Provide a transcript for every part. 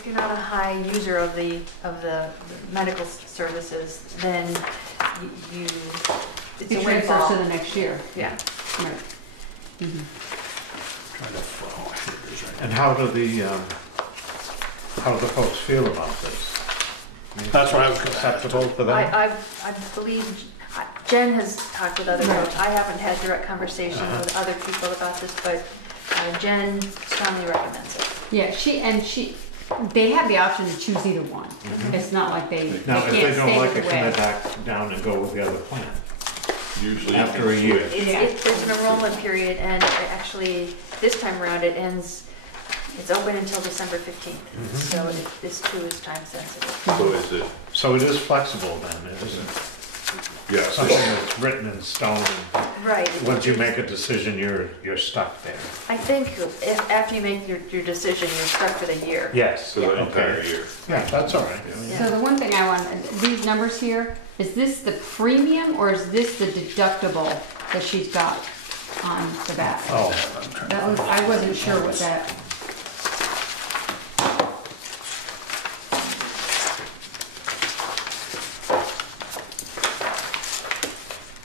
if you're not a high user of the medical services, then you it's It a transfers windfall. to the next year. Yeah. Right. Trying to follow. Here it is right And how do the folks feel about this? I mean, That's what I was gonna ask. acceptable for them? I believe Jen has talked with other Right. folks. I haven't had direct conversation with other people about this, but Jen strongly recommends it. Yeah, they have the option to choose either one. It's not like they Now, if can't they don't stay like with it, the can they way. back down and go with the other plan? Usually After a year. There's an enrollment period, and actually, this time around, it's open until December 15th. So this too is time sensitive. So is it, So it is flexible then, it isn't yes, something that's written in stone. Right. Once you make a decision, you're stuck there. I think if after you make your decision, you're stuck for the year. Yes. for the Okay. entire year. Yeah, that's all right. Yeah. So the one thing I want, these numbers here, is this the premium or is this the deductible that she's got on the back? Oh, That was, I wasn't sure what that.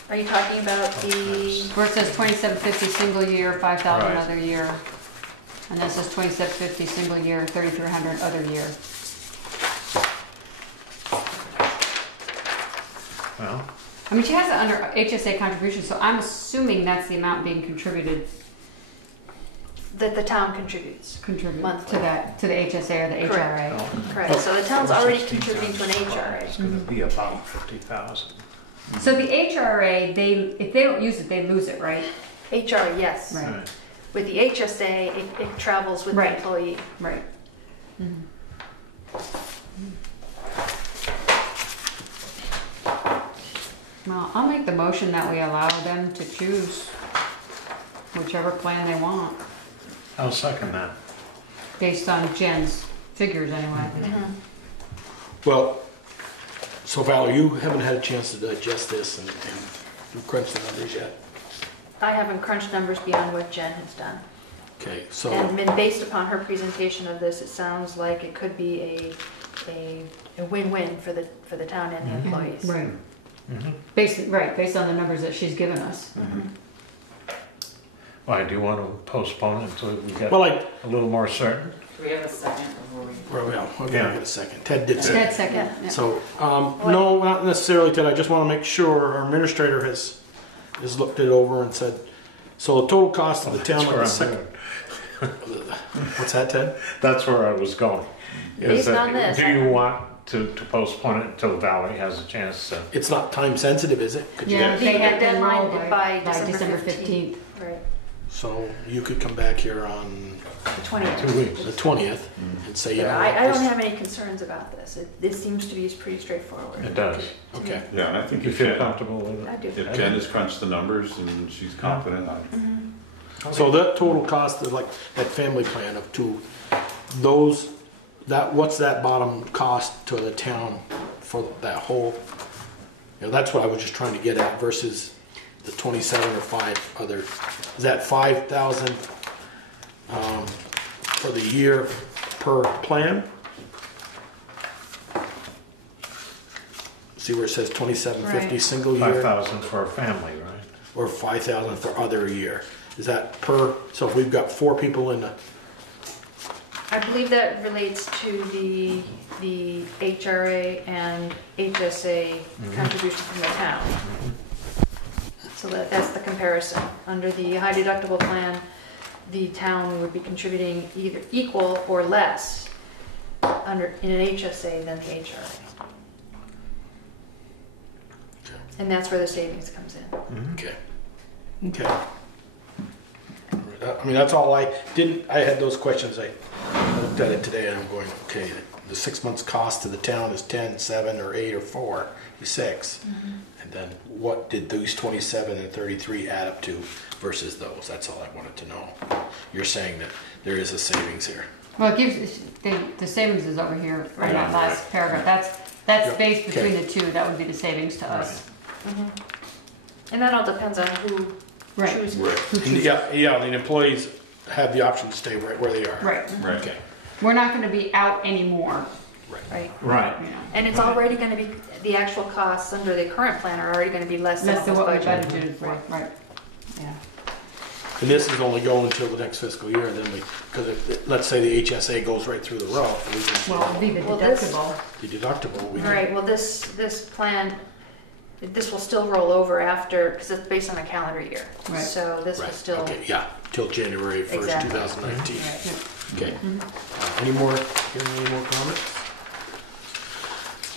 Are you talking about the, Where it says 2750 single year, 5,000 Right. other year. And this says 2750 single year, 3,300 other year. well, I mean, she has it under HSA contribution, so I'm assuming that's the amount being contributed that the town contributes? to Monthly. that, to the HSA or the Correct. HRA. oh, Correct, so the town's already 16,000 contributing to an HRA. It's gonna be about 50,000. So the HRA, if they don't use it, they lose it, right? HRA, yes. Right. With the HSA, it travels with the Right. employee. Right. Well, I'll make the motion that we allow them to choose whichever plan they want, I'll second that. based on Jen's figures anyway. Well, so Val, you haven't had a chance to digest this and crunch the numbers yet? I haven't crunched numbers beyond what Jen has done. Okay, so, And based upon her presentation of this, it sounds like it could be a win-win for the town and the employees. Right. Mhm. Based on the numbers that she's given us. Why, do you want to postpone it until we get well, a little more certain? Do we have a second before we? well, okay, I'll get a second. Ted did say. Ted second. Yeah. Yeah. So, no, not necessarily, Ted, I just want to make sure our administrator has looked it over and said, so the total cost of the town, like the That's where I'm second, what's that, Ted? That's where I was going. Is Based that- on this, Do you want to postpone it until Valerie has a chance to? It's not time sensitive, is it? Could you- Yeah, they had The deadline deadline by by December December 15th. 15th. Right, So you could come back here on the 20th. 2 weeks. the 20th and say, you know. I don't this- have any concerns about this. This seems to be pretty straightforward. It does. Okay, Yeah, and I think You if feel Jen, comfortable with I it? do. if Jen has crunched the numbers and she's confident, so that total cost of like that family plan of two, those, what's that bottom cost to the town for that whole? You know, that's what I was just trying to get at versus the 27 or 5 other. Is that 5,000 for the year per plan? See where it says 2750 Right. single year 5,000 for a family, right? or 5,000 for other year? Is that per? So if we've got 4 people in the. I believe that relates to the HRA and HSA contribution from the town. So that's the comparison. Under the high deductible plan, the town would be contributing either equal or less in an HSA than the HRA. And that's where the savings comes in. Okay. Okay. I mean, that's all I had those questions. I looked at it today and I'm going, okay, the 6 months cost to the town is 10, 7, or 8, or 4, 6. And then what did these 27 and 33 add up to versus those? That's all I wanted to know. You're saying that there is a savings here. Well, it gives, the savings is over here, right in that last paragraph. That's Yep. space between Okay. the two. That would be the savings to us. And that all depends on who Right. chooses. right, And yeah, the employees have the option to stay right where they are. Right. right. Okay. We're not gonna be out anymore, Right. Right. you know. And it's already gonna be, the actual costs under the current plan are already gonna be less than Less what than was what we budgeted. budgeted, right, yeah. And this is only going until the next fiscal year, and then because let's say the HSA goes right through the roof, we can Well, it'd be the Well, this- deductible. the deductible, we can. Right, well, this plan, this will still roll over after, because it's based on a calendar year. Right. So this will Right, still, okay, yeah, till January 1st, Exactly. 2019. right. Okay. Any more comments?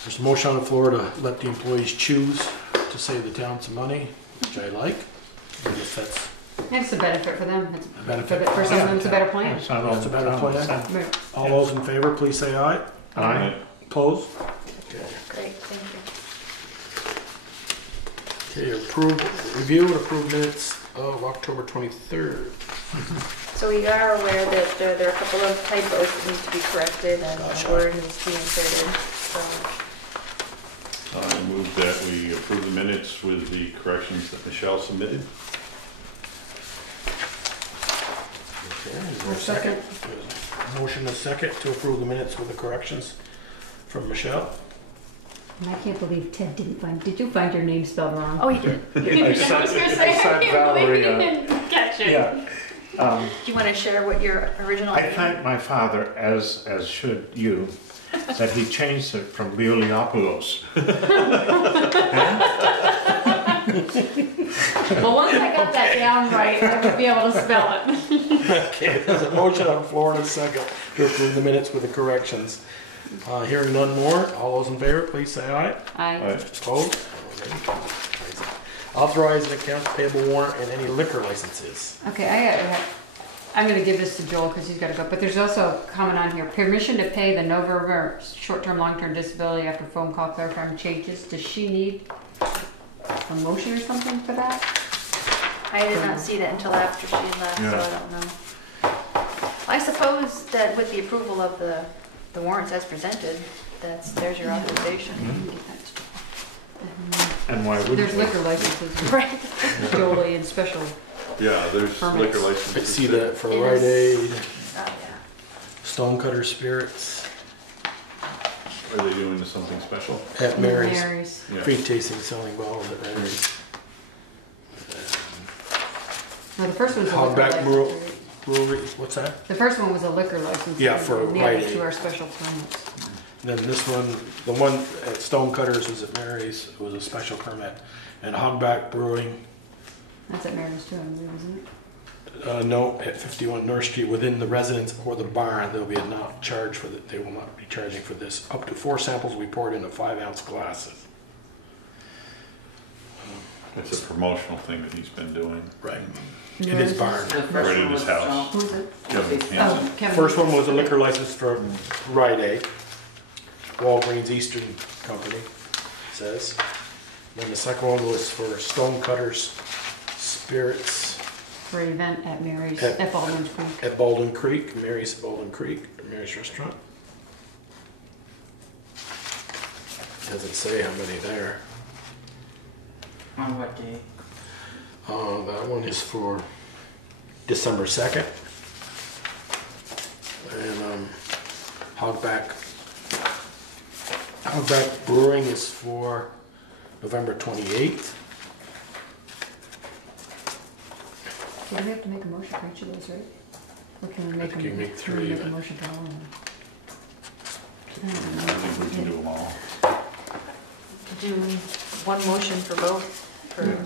There's a motion on the floor to let the employees choose to save the town some money, which I like. I guess that's It's a benefit for them. It's a benefit. for some of them, it's a better plan. It's not all That's a better the plan. time. Right. All those in favor, please say aye. Aye. Opposed? Okay. Great, thank you. Okay, review and approve minutes of October 23rd. So we are aware that there are a couple of typos that need to be corrected and the word needs to be inserted, so. I move that we approve the minutes with the corrections that Michelle submitted. Okay, is there a second? Motion and second to approve the minutes with the corrections from Michelle. And I can't believe Ted did you find your name spelled wrong? Oh, you did. I sent Valerie, catch yeah. Do you want to share what your original I name? thank my father, as should you, that he changed it from Bioliopoulos. Well, once I got that down right, I would be able to spell it. Okay, there's a motion on the floor and a second to approve the minutes with the corrections. Hearing none more, all those in favor, please say aye. Opposed? Authorize an accounts payable warrant and any liquor licenses. Okay, I'm gonna give this to Joel because he's gotta go, but there's also a comment on here, permission to pay the November short-term, long-term disability after phone call clarifying changes. Does she need a motion or something for that? I did not see that until after she left, so Yeah. I don't know. I suppose that with the approval of the warrants as presented, there's your authorization. And why wouldn't There's we? liquor licenses, Right. Jolie and special. Yeah, there's Permits. liquor I licenses. see there. that for Rite Aid, Oh, yeah. Stonecutter Spirits, Are they doing something special? at Mary's. Mary's. Yeah. Free tasting selling bottles at Mary's. No, the first one was a liquor Hogback license. Brewery, what's that? The first one was a liquor license. Yeah, for and the Rite other Aid. two are special permits. Then this one, the one at Stonecutters was at Mary's, it was a special permit. And Hogback Brewing, That's at Mary's too, I believe, isn't it? no, at 51 North Street, within the residence or the barn, there'll be a not charge for that, they will not be charging for this. Up to 4 samples we poured into 5-ounce glasses. It's a promotional thing that he's been doing. Right. In his barn. The Right first in one his was house. John. Who is it? Kevin Oh. Hansen. Oh, Kevin. First one was a liquor license for Rite Aid, Walgreens Eastern Company, it says. Then the second one was for Stonecutters Spirits For an event at Mary's, At- at Baldwin's Creek. at Baldwin Creek, Mary's Baldwin Creek, Mary's Restaurant. Doesn't say how many there. On what day? That one is for December 2nd. And Hogback Brewing is for November 28th. Do we have to make a motion for each of those, right? Or can we make You can make can we three, make a but- motion for all of them? I think we can do them all. Do one motion for both, for,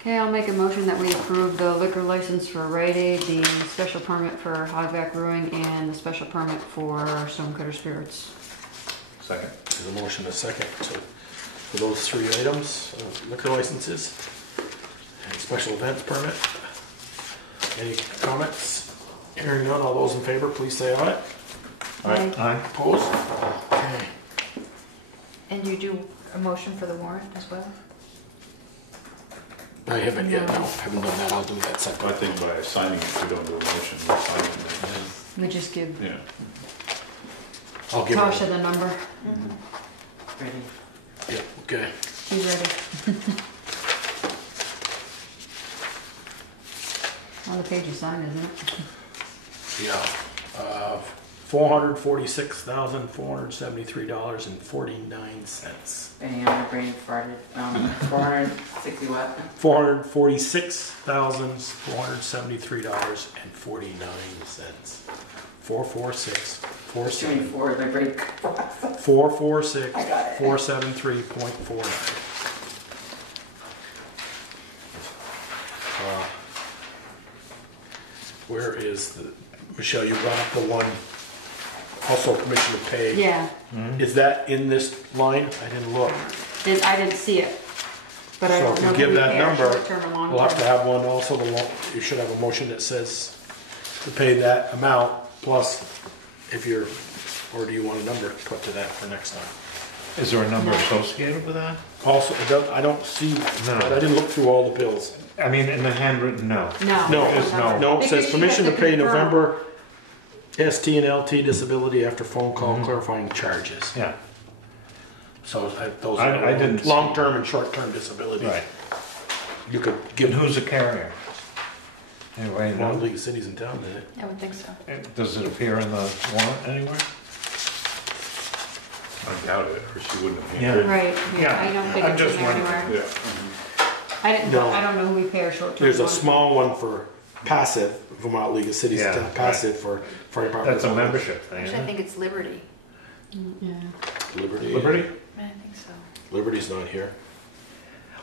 Okay, I'll make a motion that we approve the liquor license for Rite Aid, the special permit for Hogback Brewing, and the special permit for Stonecutter Spirits. Second. There's a motion, a second, for those 3 items, liquor licenses, and special events permit. Any comments? Hearing none, all those in favor, please say aye. Aye. Aye. Opposed? Okay. and you do a motion for the warrant as well? I haven't yet, no, haven't done that, I'll do that I separate. think by signing it, we don't do a motion, we sign it. We just give Yeah. I'll give Tasha it. the number. Ready? Yeah, okay. She's ready. On the page you sign, isn't it? Yeah. $446,473.49. Benny, my brain farted. 460 what? $446,473.49. 446, Doing 47. four, my brain. 446, I got it. 473.49. Where is the, Michelle, you brought up the one, also permission to pay. Yeah, Is that in this line? I didn't look. I didn't see it. But I So don't if know you if give we that pay number, short-term or long-term. we'll have to have one also, you should have a motion that says to pay that amount, plus if you're, or do you want a number put to that for next time? Is there a number No. associated with that? Also, I don't see, No. I didn't look through all the bills. I mean, in the handwritten note. No. No, There's no- no, it Because says she permission to has to pay confirm. November ST and LT disability after phone call clarifying charges. Yeah, So those I are didn't see- long-term and short-term disability. right. You could And give who's the carrier? Anyway, one of no. the League of Cities in town, did it? I would think so. Does it appear in the warrant anywhere? I doubt it, or she wouldn't have Yeah. handed Right, yeah, I don't think I'm it's in just there wondering. anywhere. it. Yeah. No. I don't know who we pay our short-term. There's a long-term. small one for passive, Vermont League of Cities, Yeah, passive for fire department. That's a membership thing, Actually, I isn't think it's Liberty. Yeah. Liberty. it? Liberty? I think so. Liberty's not here.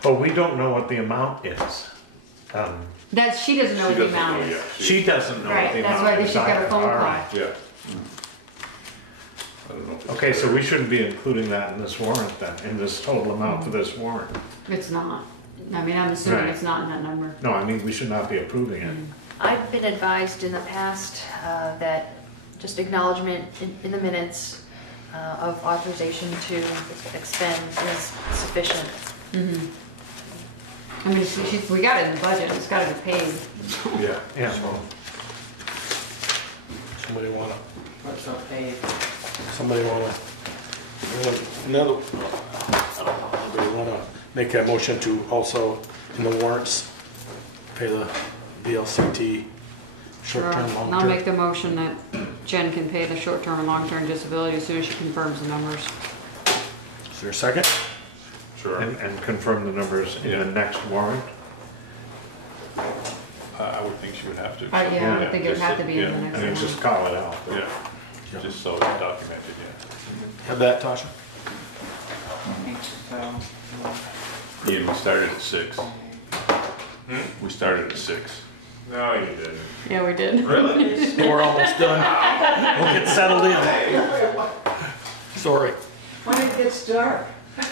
Well, we don't know what the amount is. She doesn't know what She the doesn't amount know is. yet. She doesn't know what Right, the that's amount why is. she's got a either. phone All call. right. Yeah. I don't know. if it's Okay, so there. we shouldn't be including that in this warrant then, in this total amount for this warrant. It's not. I mean, I'm assuming Right. it's not in that number. No, I mean, we should not be approving it. I've been advised in the past that just acknowledgement in the minutes of authorization to expend is sufficient. I mean, we got it in the budget, it's gotta be paid. Yeah. Yeah. Somebody wanna, What's so paid? another, anybody wanna make a motion to also, in the warrants, pay the VLCT short-term, Sure. long-term? And I'll make the motion that Jen can pay the short-term and long-term disability as soon as she confirms the numbers. Is there a second? Sure. And confirm the numbers in the Yeah. next warrant? I would think she would have to. Yeah, I would think it would Just have to be in the yeah, next I mean, one. just call it out. Yeah, Yeah. just so it's documented, yeah. Have that, Tasha? I think so. Ian, we started at 6. We started at 6. No, you didn't. Yeah, we did. Really? We're almost done. We'll get settled in. Sorry. When it gets dark.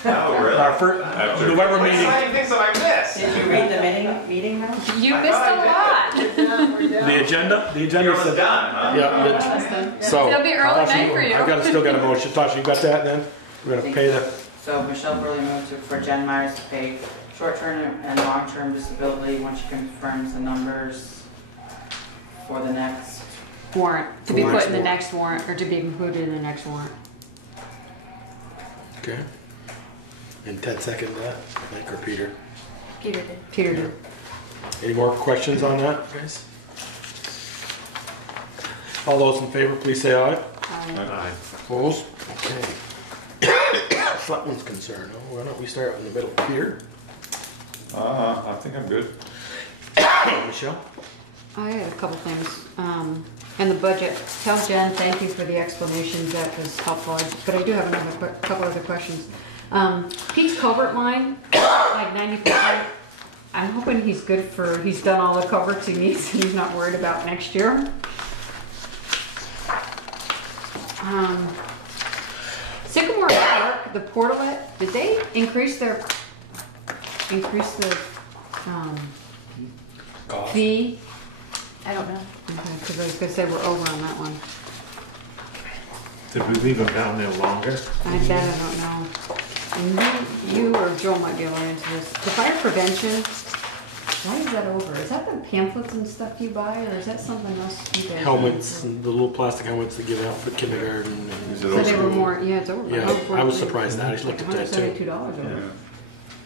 Oh, really? Our first, After- November What meeting, exciting things have I missed? Did you read the meeting notes? You missed a lot. the agenda You're almost said, done, huh? yeah, so. It'll be early Tasha, night for you. Still got a motion. Tasha, you got that then? We're gonna pay the, So Michelle Burley moved for Jen Myers to pay short-term and long-term disability once she confirms the numbers for the next. Warrant, to be For put in the next next warrant, or to be included in the next warrant. okay. And Ted seconded that, Mike or Peter. Peter did. Peter did. Any more questions on that, guys? All those in favor, please say aye. Aye. Opposed? Okay. Selectmen's concern, oh, why don't we start in the middle here? I think I'm good. Michelle? I had a couple things. In the budget, tell Jen, thank you for the explanations, that was helpful, but I do have another couple other questions. Pete's culvert line, like 90%, I'm hoping he's good for, he's done all the culverts he needs and he's not worried about next year. Sycamore Park, the portalet, did they increase the Cost. fee? I don't know. Okay, because I was gonna say we're over on that one. Did we leave them down there longer? I bet I don't know. And you or Joel might be able to answer this. The fire prevention, why is that over? Is that the pamphlets and stuff you buy, or is that something else you guys? Helmets, and the little plastic helmets they give out for kindergarten. and- Is it So they over? were more, yeah, it's over. Yeah, I was surprised that, I just looked at that too. $172 over.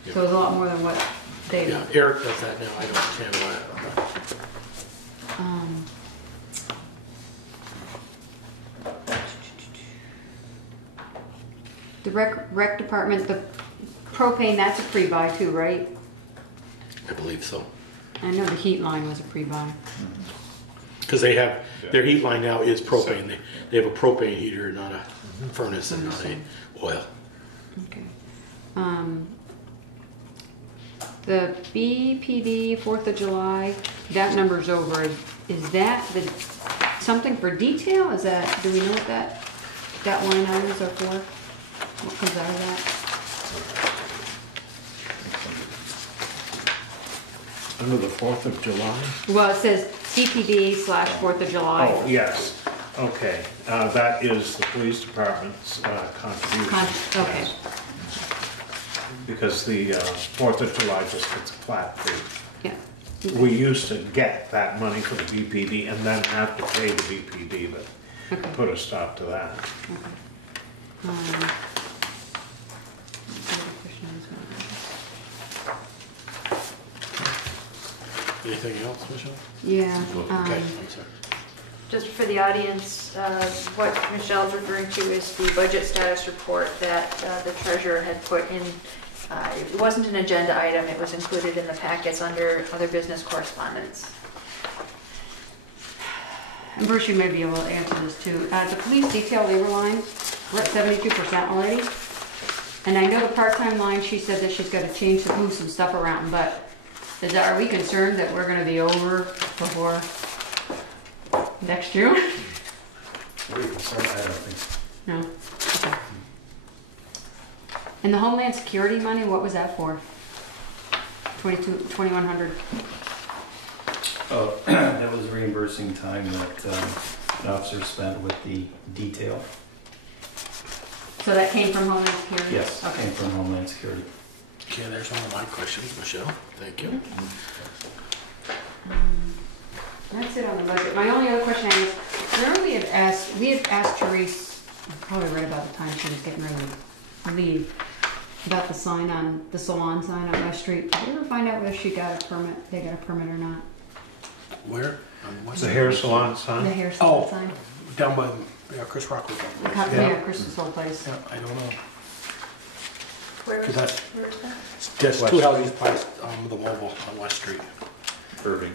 Yeah. So it was a lot more than what they. Yeah, Eric does that now, I don't handle that. Um, The rec department, the propane, that's a pre-buy too, right? I believe so. I know the heat line was a pre-buy. Because they have, their heat line now is propane. They have a propane heater, not a furnace and not a oil. Okay. The BPD 4th of July, that number's over. Is that something for detail? Is that, do we know what that line items are for? What comes out of that? Under the 4th of July? Well, it says CPD / 4th of July. Oh, yes, okay. That is the police department's contribution. Okay. Yes. Because the 4th of July just gets a flat fee. Yeah. We used to get that money for the BPD and then have to pay the BPD, but Okay. put a stop to that. Anything else, Michelle? Yeah. Okay, I'm sorry. Just for the audience, what Michelle's referring to is the budget status report that the treasurer had put in. It wasn't an agenda item, it was included in the packets under other business correspondence. And Bruce, you may be able to answer this too. The police detail labor line, we're at 72% already. And I know the part-time line, she said that she's got to move some stuff around, but are we concerned that we're gonna be over before next June? Are you concerned? I don't think so. No? Okay. And the Homeland Security money, what was that for? 2,100? Oh, that was reimbursing time that an officer spent with the detail. So that came from Homeland Security? Yes, Okay. came from Homeland Security. Okay, there's one of my questions, Michelle. Thank you. That's it on the budget. My only other question is, remember we had asked Therese, probably right about the time she was getting ready to leave, about the sign on, the salon sign on West Street. Did you ever find out whether she got a permit, they got a permit or not? Where? On what The side? hair salon The sign? hair salon Oh. sign? Down by, yeah, Chris Rockwell's place. Yeah, Chris's whole place. Yeah, I don't know. Where is Because where is that? that's West two houses past the mobile on West Street. Irving,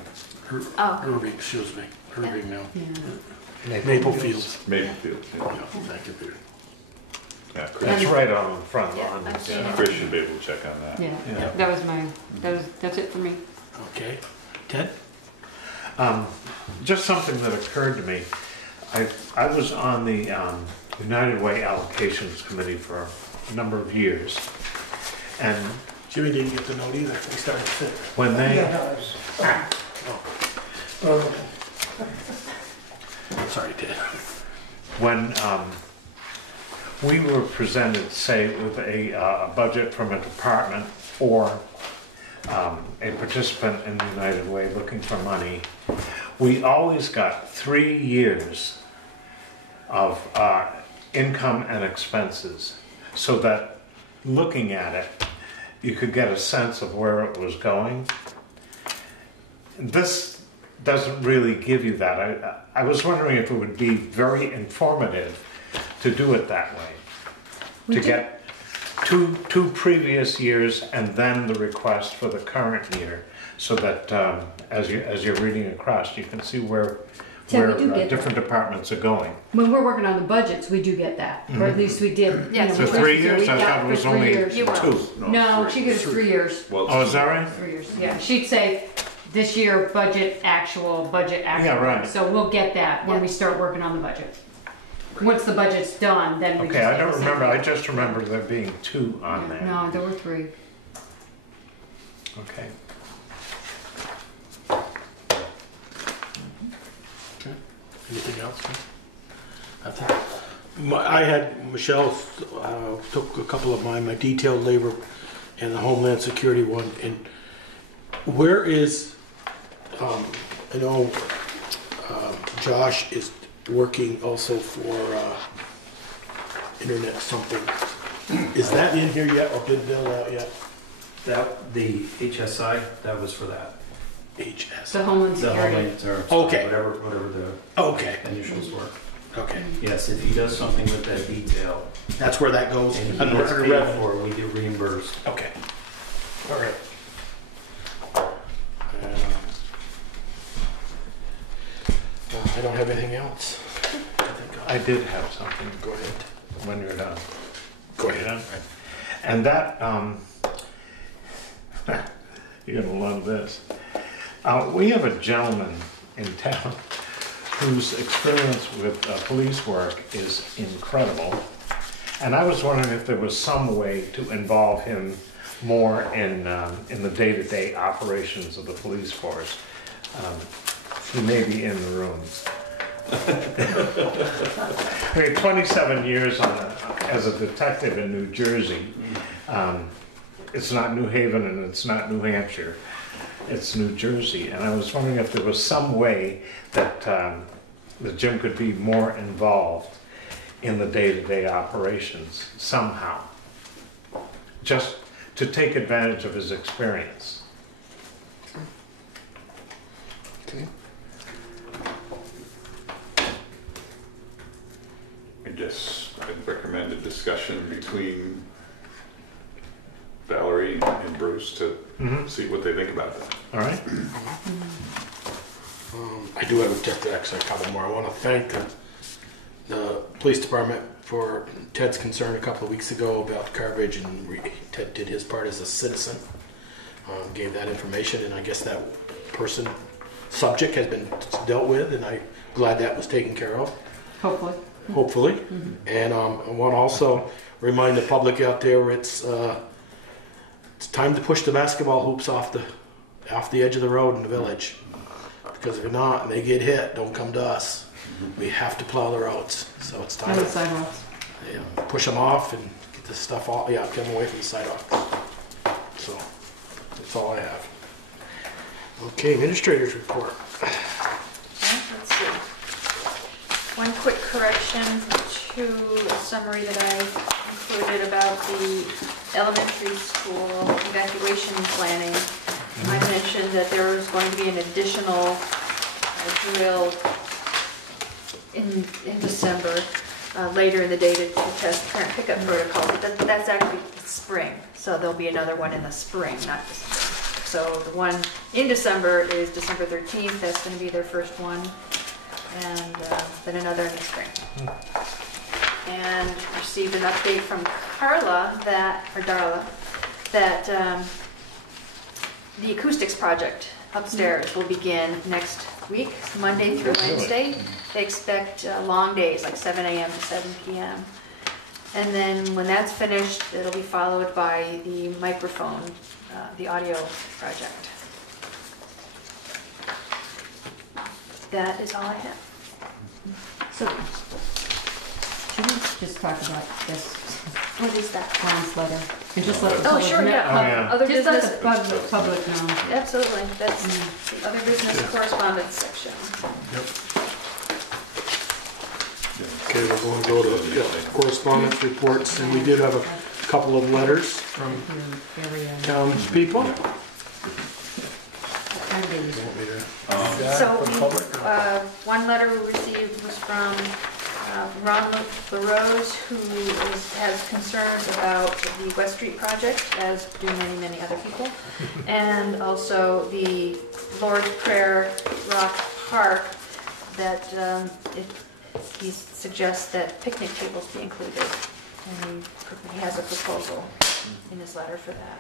Oh. Irving, excuse me. Irving now. Yeah. Maple Fields. Maplefield, Yeah, yeah. thank you, Peter. Yeah, That's right on the front Yeah, lawn. I've seen Yeah, it. Chris should be able to check on that. Yeah, Yeah. that was that's it for me. Okay. Ted? Just something that occurred to me. I was on the United Way Allocations Committee for a number of years. And Jimmy didn't get the note either. He started to sit. when they, Sorry, Ted. when we were presented, say, with a budget from a department or a participant in the United Way looking for money, we always got 3 years of income and expenses, so that looking at it, you could get a sense of where it was going. This doesn't really give you that. I was wondering if it would be very informative to do it that way. To get two previous years and then the request for the current year, so that as you're reading across, you can see where Tim, we do get different departments are going. When we're working on the budgets, we do get that, or at least we did. Yes. For You know, 3 we years, I got thought it for was 3 only years. You will. 2. No, she gives 3 years. Well, Oh, is that right? 3 years. Yeah, she'd say this year budget actual. Yeah, right. So we'll get that when we start working on the budget. Once the budget's done, then we Okay, just I get don't the remember, I sample. just remember there being 2 on there. No, there were 3. Okay. Anything else? I think I had Michelle took a couple of my detailed labor and the Homeland Security one. And where is I know Josh is working also for internet something. Is that in here yet or been billed out yet? That, the HSI, that was for that. HS. The Homeland The Security. Homeland, or Okay. whatever the Okay. initials were. Okay, Yes, if he does something with that detail, that's where that goes. and he Under gets paid revenue. for it, we get reimbursed. Okay. All right. I don't have anything else. I did have something. Go ahead. When you're done. Go ahead. And that, you're gonna love this. We have a gentleman in town whose experience with police work is incredible. And I was wondering if there was some way to involve him more in the day-to-day operations of the police force. He may be in the room. I mean, 27 years as a detective in New Jersey. It's not New Haven and it's not New Hampshire. It's New Jersey. And I was wondering if there was some way that Jim could be more involved in the day-to-day operations somehow. Just to take advantage of his experience. Okay. I guess I'd recommend a discussion between Valerie and Bruce to see what they think about that. All right? I do have actually a couple more. I want to thank the police department for Ted's concern a couple of weeks ago about garbage, and Ted did his part as a citizen, gave that information, and I guess that subject has been dealt with, and I'm glad that was taken care of. Hopefully. And I want to also remind the public out there it's time to push the basketball hoops off the edge of the road in the village, because if not and they get hit, don't come to us. We have to plow the roads, so it's time And the to sidewalks. push them off and get this stuff off. Yeah, get them away from the sidewalks. So that's all I have. Okay, administrator's report. Let's see. One quick correction to a summary that I included about the elementary school evacuation planning. I mentioned that there was going to be an additional drill in December, later in the day to test current pickup protocol. But that's actually spring, so there'll be another one in the spring, not December. So the one in December is December 13th. That's going to be their first one. And then another in the spring. And received an update from Darla, that the acoustics project upstairs will begin next week, Monday through Wednesday. They expect long days, like 7 a.m. to 7 p.m. And then when that's finished, it'll be followed by the microphone, the audio project. That is all I have. So, should we just talk about this What is that? Ron's letter? And just let the Oh, public sure, know. yeah. Oh, yeah. Other Just let business, the public know. absolutely. That's the other business correspondence section. Okay, we're going to go to correspondence reports, and we did have a couple of letters from townspeople. So one letter we received was from Ron LaRose, who has concerns about the West Street project, as do many other people, and also the Lord's Prayer Rock Park, that he suggests that picnic tables be included, and he has a proposal in his letter for that.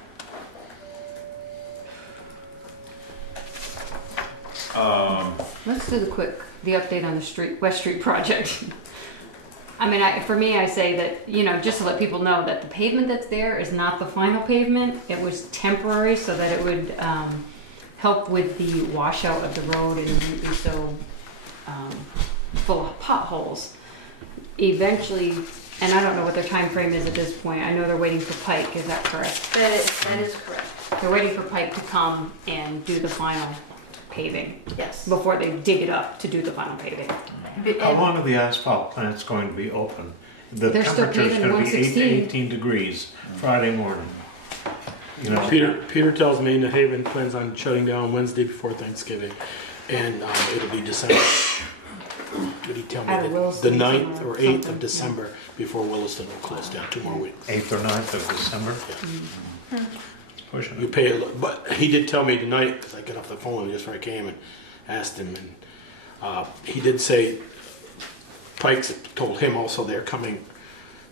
Let's do the update on the West Street project. I mean, for me, I say that, just to let people know that the pavement that's there is not the final pavement. It was temporary so that it would help with the washout of the road and wouldn't be so full of potholes. Eventually, and I don't know what their time frame is at this point. I know they're waiting for Pike. Is that correct? That is correct. They're waiting for Pike to come and do the final paving Yes. before they dig it up to do the final paving. How long are the asphalt plants going to be open? The They're still temperature is paving going to be 116. 18 degrees Friday morning. Peter tells me New Haven plans on shutting down Wednesday before Thanksgiving, and it'll be December. Did he tell me Out of that Williston the 9th somewhere, or 8th of something, December before Williston will close down, 2 more weeks. 8th or 9th of December. Pushing You it. pay, but he did tell me tonight, because I got off the phone just before I came and asked him, and he did say, Pikes told him also they're coming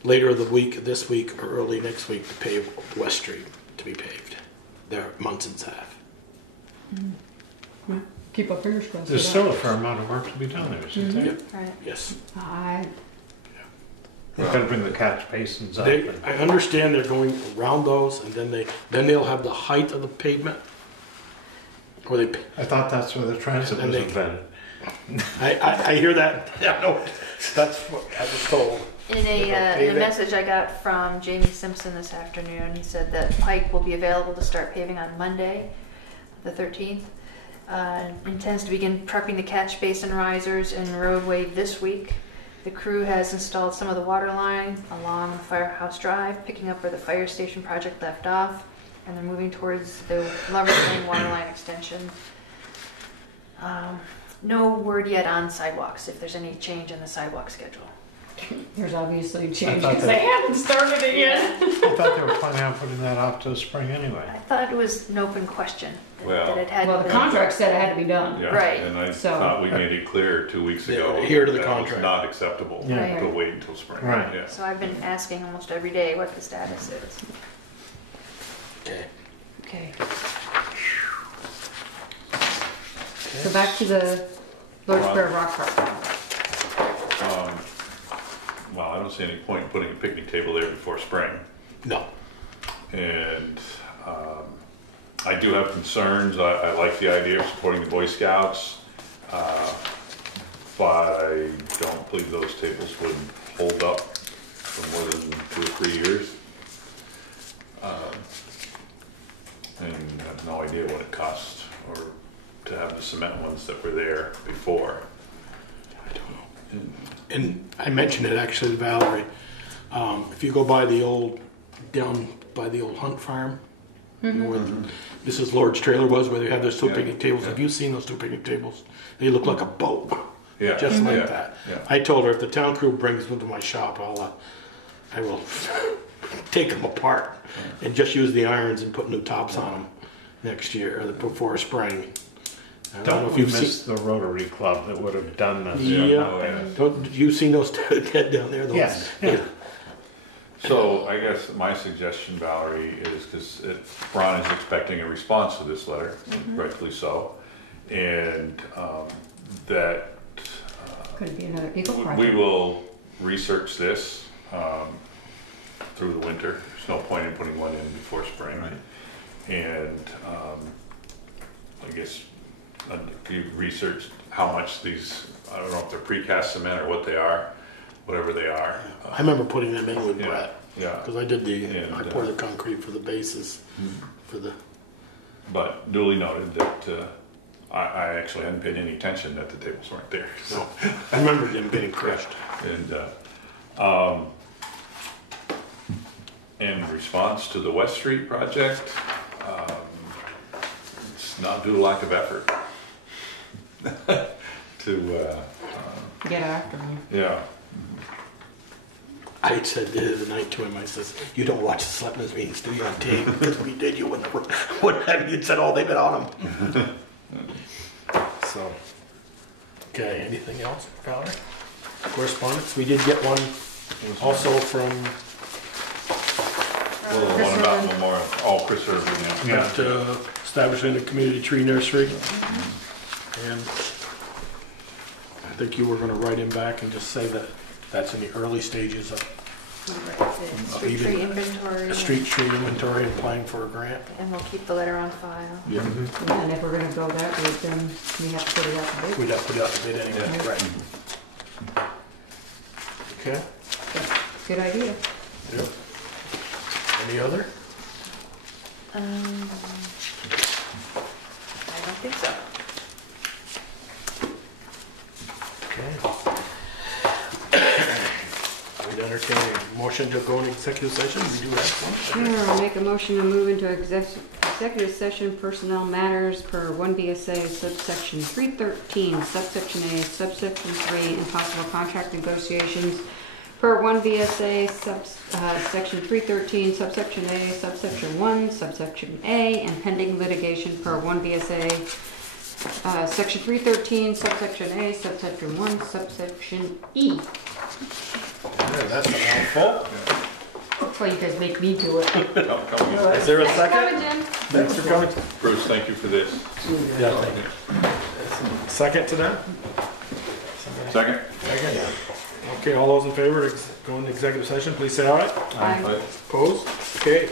later of the week, this week or early next week to pave West Street to be paved. They're Munson's half. Keep our fingers crossed. There's for still that. a fair amount of work to be done there, isn't there? Right. Yes. You've got to bring the catch basins up. They, and- I understand they're going around those, and then they'll have the height of the pavement. Or they, I thought that's where the transit And was they- invented. I hear that. Yeah, no, that's what I was told. In a message I got from Jamie Simpson this afternoon, he said that Pike will be available to start paving on Monday, the 13th. Intends to begin prepping the catch basin risers and roadway this week. The crew has installed some of the water line along Firehouse Drive, picking up where the fire station project left off, and they're moving towards the Lover's Lane water line extension. No word yet on sidewalks, if there's any change in the sidewalk schedule. There's obviously a change thought because that- they haven't started it yet. I thought they were planning on putting that off till spring anyway. I thought it was an open question, Well- that it hadn't Well, the been. contract said it had to be done. Yeah, Right. and I So- thought we made it clear 2 weeks Yeah, ago. adhere to the that was contract. not acceptable Yeah. to wait until spring. Right. Yeah. So I've been asking almost every day what the status is. Okay. Okay. So back to the Lordsburg Rock Park. Well, I don't see any point in putting a picnic table there before spring. No. And I do have concerns. I like the idea of supporting the Boy Scouts, but I don't believe those tables would hold up for more than 2 or 3 years. And I have no idea what it costs or to have the cement ones that were there before. I don't know. And I mentioned it actually to Valerie. If you go by down by the old Hunt Farm, where Mrs. Lord's trailer was, where they had those two Yeah, picnic tables. yeah. Have you seen those two picnic tables? They look like a boat, Yeah. just like yeah, that. Yeah. I told her if the town crew brings them to my shop, I will take them apart and just use the irons and put new tops on them next year or before spring. I don't know Don't if we you've miss seen. the Rotary Club that would have done this? Yeah. Oh, yeah. Don't you seen those dead down there? Those, Yes, yeah. So I guess my suggestion, Valerie, is because Ron is expecting a response to this letter, rightfully so, and that Could be another Eagle we project. will research this through the winter. There's no point in putting one in before spring. And I guess you researched how much these, I don't know if they're precast cement or what they are, whatever they are. I remember putting them in with Yeah. Brett Yeah. because I did And, I poured the concrete for the bases for the. But duly noted that I actually hadn't paid any attention that the tables weren't there. So, I remember them getting crushed. and in response to the West Street project, it's not due to lack of effort to, Get after them. yeah. I said the other night to him, I says, "You don't watch the Selectmen's meetings, do you, on tape? Because we did, you wouldn't have. You'd said, oh, they've been on them." So, okay, anything else, Valerie? Correspondence? We did get one also from Well, the one about Memorial, Chris Irving, yeah. about establishing a community tree nursery. And I think you were gonna write him back and just say that that's in the early stages of Street even tree inventory. a street tree inventory and applying for a grant. And we'll keep the letter on file. Yeah. Yeah, and if we're gonna go that route, then we have to put it out to bid. We'd have to put out the bid anyway, Yeah. right? Okay. Good idea. Yep. Any other? I don't think so. Okay. We'd entertain a motion to go into executive session. We do have one. Sure, I'll make a motion to move into executive executive session personnel matters per 1 VSA subsection 313, subsection A, subsection 3, and possible contract negotiations per 1 VSA section 313, subsection A, subsection 1, subsection A, and pending litigation per 1 VSA section 313, subsection A, subsection 1, subsection E. Yeah, that's a mouthful. That's why you guys make me do it. Come again. Is there a Thanks for coming, second? Jim. Thanks for coming. Bruce, thank you for this. Yeah, thank you. Second to that? Second? Second. Okay, all those in favor to go into executive session, please say aye. Aye. Opposed? Okay.